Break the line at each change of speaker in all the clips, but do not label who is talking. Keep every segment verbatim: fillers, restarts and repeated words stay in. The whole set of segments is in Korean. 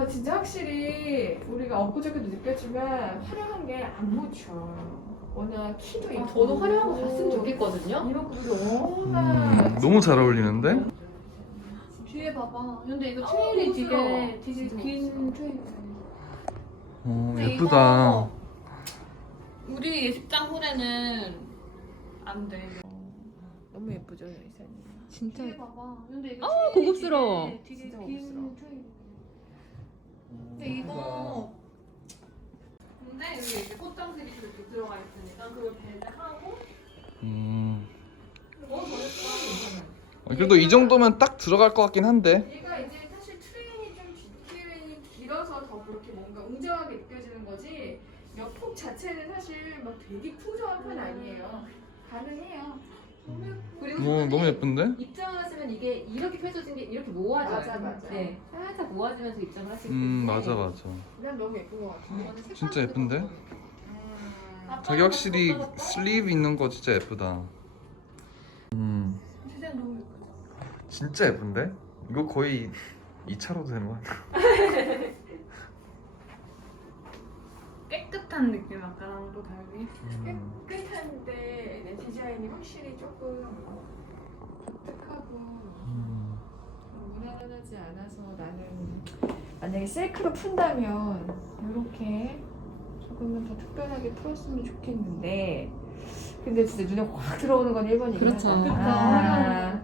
진짜 확실히 우리가 엊그저께도 느꼈지만 화려한 게 안 묻혀. 워낙 키도 있고.
아, 저도 화려한 거 봤으면 좋겠거든요.
이목구비도 워낙.
음, 너무 잘 어울리는데?
뒤에 봐봐. 근데 이거
아,
트레일이 되게
고급스러워.
되게
진짜
긴 트레일.
어,
근데
예쁘다.
이거 우리 예식장 후에는 안 돼.
너무 예쁘죠, 이사님.
진짜. 뒤에 봐봐. 근데 이거
어,
트레일이
고급스러워.
되게, 되게
진짜
긴
고급스러워.
트레일. 근데 이거 근데 여기 이제 꽃장색이 이렇게 들어가 있으니까 그걸 배제하고
음.
어 저랬어.
어, 그래도 이 정도면 딱 들어갈 것 같긴 한데.
얘가 이제 사실 트레인이 좀 뒷트레인이 길어서 더 그렇게 뭔가 웅장하게 느껴지는 거지 옆폭 자체는 사실 막 되게 풍성한 편 아니에요. 가능해요.
그리고
뭐 너무 예쁜데?
입장을 하시면 이게 이렇게 펼쳐진 게 이렇게 모아져요.
맞아, 맞아.
네, 살짝 모아지면서 입장을 하시고.
음, 맞아 맞아.
난 너무 예쁜 것 같은데.
진짜 예쁜데?
음.
자기 확실히 슬리브 있는 거 진짜 예쁘다. 음,
디자인 너무 예쁘죠?
진짜 예쁜데? 이거 거의 이 차로도 되는 거 같아.
깨끗한 느낌 아까랑 또 다르게.
음.
깨끗한데 내 디자인이 확실히 조금 독특하고
음.
무난하지 않아서 나는 만약에 셀크로 푼다면 이렇게 조금은 더 특별하게 풀었으면 좋겠는데 근데 진짜 눈에 확 들어오는 건 일 번이긴
그렇죠.
하다.
그쵸.
아,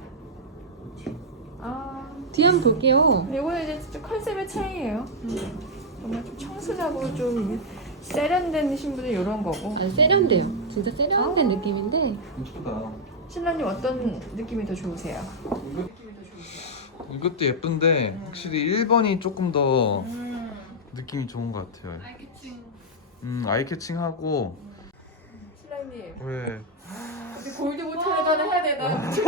아,
뒤에 한번 볼게요.
이거는 이제 진짜 컨셉의 차이예요. 정말 좀 청순하고 좀 세련된 신부는 이런 거고
아, 세련돼요. 진짜 세련된 느낌인데.
예쁘다.
신랑님 어떤 느낌이 더 좋으세요?
이거,
느낌이 더 좋으세요?
이것도 예쁜데 확실히 일 번이 조금 더
음.
느낌이 좋은 것 같아요.
아이캐칭.
음, 아이캐칭하고
신랑님
왜
근데 골드 모텔에도 하나 해야 되나?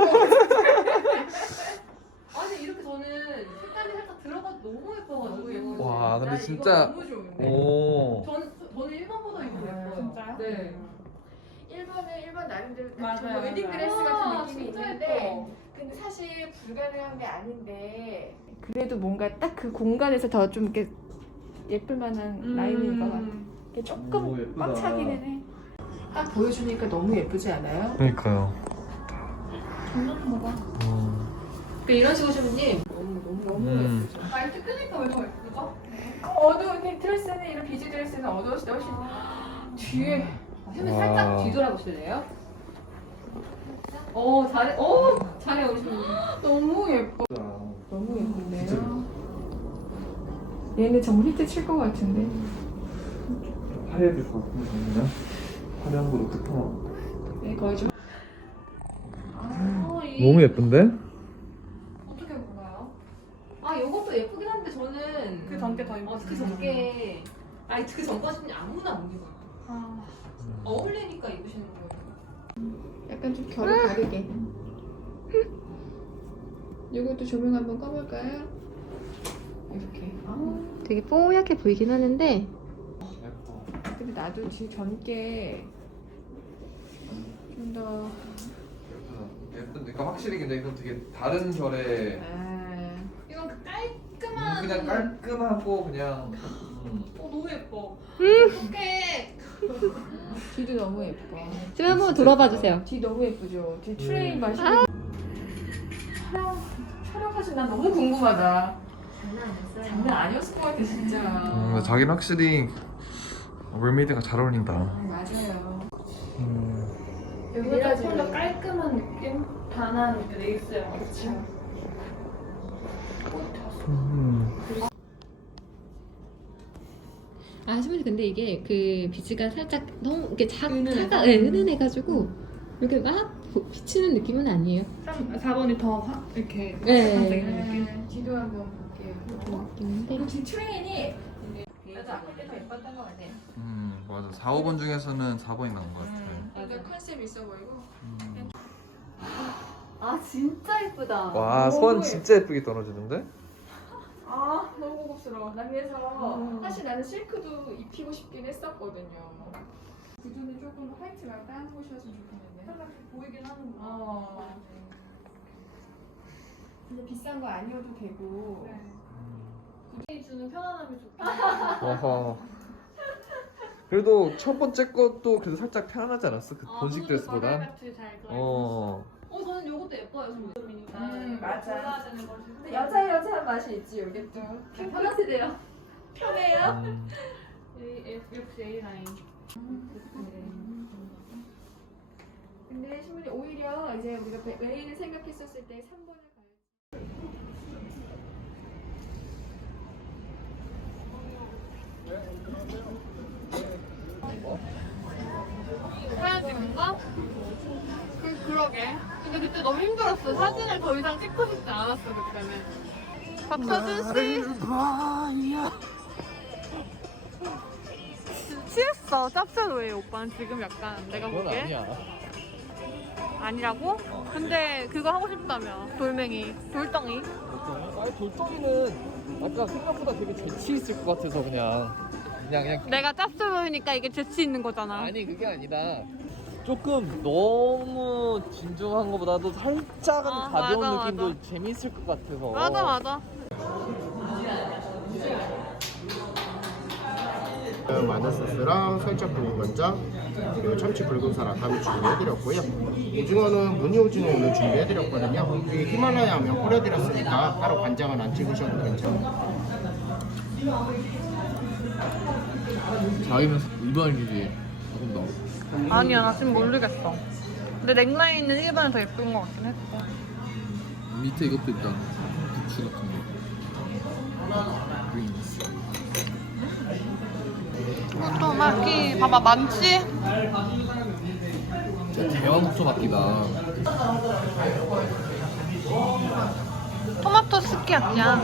아니 이렇게 저는 색깔이 살짝 들어가도 너무 예뻐가지고.
너무 예쁘지.
와, 근데
나
진짜-
이거 너무 좋은데.
오.
전 저는 일 번보다 이거
아,
예뻐요.
진짜요?
네.
일 번은 일 번 나름대로 딱
맞아요,
정말 웨딩
맞아요.
드레스
아,
같은 느낌이
진짜
있는데
예뻐.
근데 사실 불가능한 게 아닌데 그래도 뭔가 딱 그 공간에서 더 좀 이렇게 예쁠 만한
음.
라인인 것 같아. 이게 조금
오, 예쁘다.
꽉 차기는 해. 딱 보여주니까 너무 예쁘지 않아요?
그러니까요.
장난 먹어.
음.
그 이런 식으로 신부님.
너무 너무 너무
음.
예쁘죠.
라이트 끄니까 왜 더 예쁘죠?
어두운 이 드레스는 이런 비즈 드레스는 어두웠을 때 훨씬 뒤에
선생님
와.
살짝 뒤돌아보실래요? 어, 잘해. 어, 잘해 우리 신부님.
너무 예뻐. 너무 예쁜데요. 얘는 정말 히트 칠 것 같은데.
화려해질 것 같은데 화려한 거 독특하고.
얘 거의 좀.
아, 이
너무 예쁜데?
어떻게 볼까요?
아, 요것도 예쁘긴 한데 저는
그 전께 더 예쁘.
어, 그 전께 아니 그 전까지는 아무나 못 입어요.
아,
어울리니까 입으시는 거예요.
약간 좀 결이 다르게. 이것도 조명 한번 꺼볼까요? 이렇게. 아,
되게 뽀얗게 보이긴 하는데
예뻐.
근데 나도 뒤 전께 좀 더.
예쁜데. 그러니까 확실히 근데 이건 되게 다른 결의
아,
이건 그 깔끔한.
그냥 깔끔하고 그냥. 음.
어 너무 예뻐.
음.
어떡해.
뒤도 너무 예뻐.
좀 한번 돌아봐 주세요.
뒤 너무 예쁘죠? 뒤 트레인
음.
맛이. 촬영 촬영하시 난 너무 궁금하다.
장난 아니었어요.
장난 아니었을 것 같아 진짜.
음, 근데 자기는 확실히 웰메이드가 잘 어울린다.
음, 맞아요.
음.
여기가 조금 더 깔끔한 느낌? 단한 이렇게 레이스랑 같이.
음.
아, 신부님 근데 이게 그 비즈가 살짝 너무 이렇게 작,
은은해.
차가 네, 은은해가지고 이렇게 막 보- 비치는 느낌은 아니에요.
사 번이 더 화, 이렇게
네.
반짝이는 느낌?
음, 뒤도 한번 볼게요.
느낌인데
그리고 뒤 트레인이 나도 아까 때더 예뻤던 것 같아.
음, 맞아. 사, 오 번 중에서는 사 번이 나온 것 같아.
뭔가 컨셉 있어 보이고.
음.
아 진짜 예쁘다.
와, 손 진짜 예쁘게 떨어지는데?
아 너무 고급스러워. 나 그래서
음.
사실 나는 실크도 입히고 싶긴 했었거든요. 구두는 조금 화이트 말고 다른 곳이었으면 좋겠는데.
살짝 보이긴 하는구나.
어. 근데 비싼 거 아니어도 되고
네. 주는 편안함이 좋다.
어허. 그래도 첫 번째 것도 그래도 살짝 편안하지 않았어? 그 본식 드레스보다.
같이 잘
어.
어 저는 요것도 예뻐요. 선배님이니까.
음, 맞아.
골라야 되는 거지.
근데 여자 여자 맛이 있지 여기 또.
편하시대요.
편해요?
음.
A, 역시 A 라인.
근데 신부님 오히려 이제 우리가 웨- 웨이를 생각했었을 때 삼 번을 가요.
사진 찍는 거? 그, 그러게. 근데 그때 너무 힘들었어. 사진을 더 이상 찍고 싶지 않았어, 그때는. 박서준 씨. 취했어. 짭짤해, 오빠는 지금 약간 내가
그건
보기에.
아니야.
아니라고? 근데 그거 하고 싶다며. 돌멩이, 돌덩이.
아니 돌덩이는 약간 생각보다 되게 재치 있을 것 같아서 그냥 그냥 그냥
내가 짭짤 보이니까 이게 재치 있는 거잖아.
아니 그게 아니다. 조금 너무 진중한 것보다도 살짝은
아,
가벼운
맞아,
느낌도
맞아.
재미있을 것 같아서.
맞아, 맞아.
마늘 소스랑 살짝 볶은 간장 그리고 참치 붉은살 아까미 준비해드렸고요. 오징어는 무늬 오징어 오늘 준비해드렸거든요. 이 히말라야 하면 뿌려드렸으니까 따로 간장은 안 찍으셔도 괜찮아요.
자기는 일반인이지 조금 더.
아니야, 나 지금 모르겠어. 근데 넥라인은 일반이 더 예쁜 것 같긴 했어.
밑에 이것도 있다. 부추 같은 거. 그린스.
또 막이 봐봐, 많지?
진짜 대왕 목초 같기다.
토마토 스키야키야.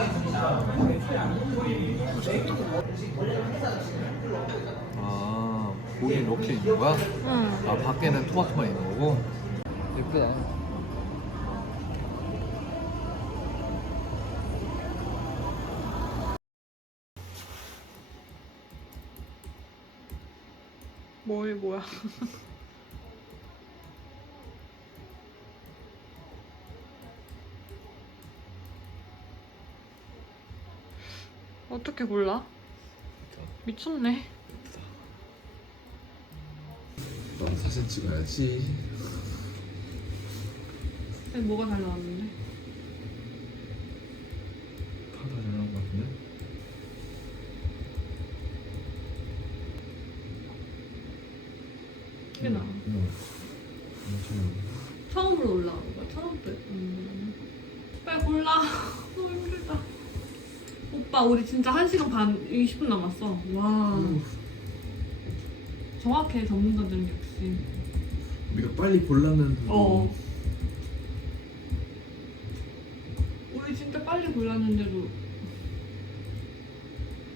아 고기 이렇게 있는 거야?
응.
아 밖에는 토마토만 있는 거고. 예쁘다.
뭘 뭐야? 어떻게 골라? 미쳤네.
나 사진 찍어야지.
아니, 뭐가 잘 나왔는데?
파다 잘 나온 것 같은데?
꽤 나와.
응. 엄청.
처음으로 올라가는 거야. 처음부터. 음. 빨리 골라. 너무 힘들다. 오빠, 우리 진짜 한 시간 반, 이십 분 남았어. 와. 정확해, 전문가들은 역시.
우리가 빨리 골라면
어. 우리 진짜 빨리 골랐는데도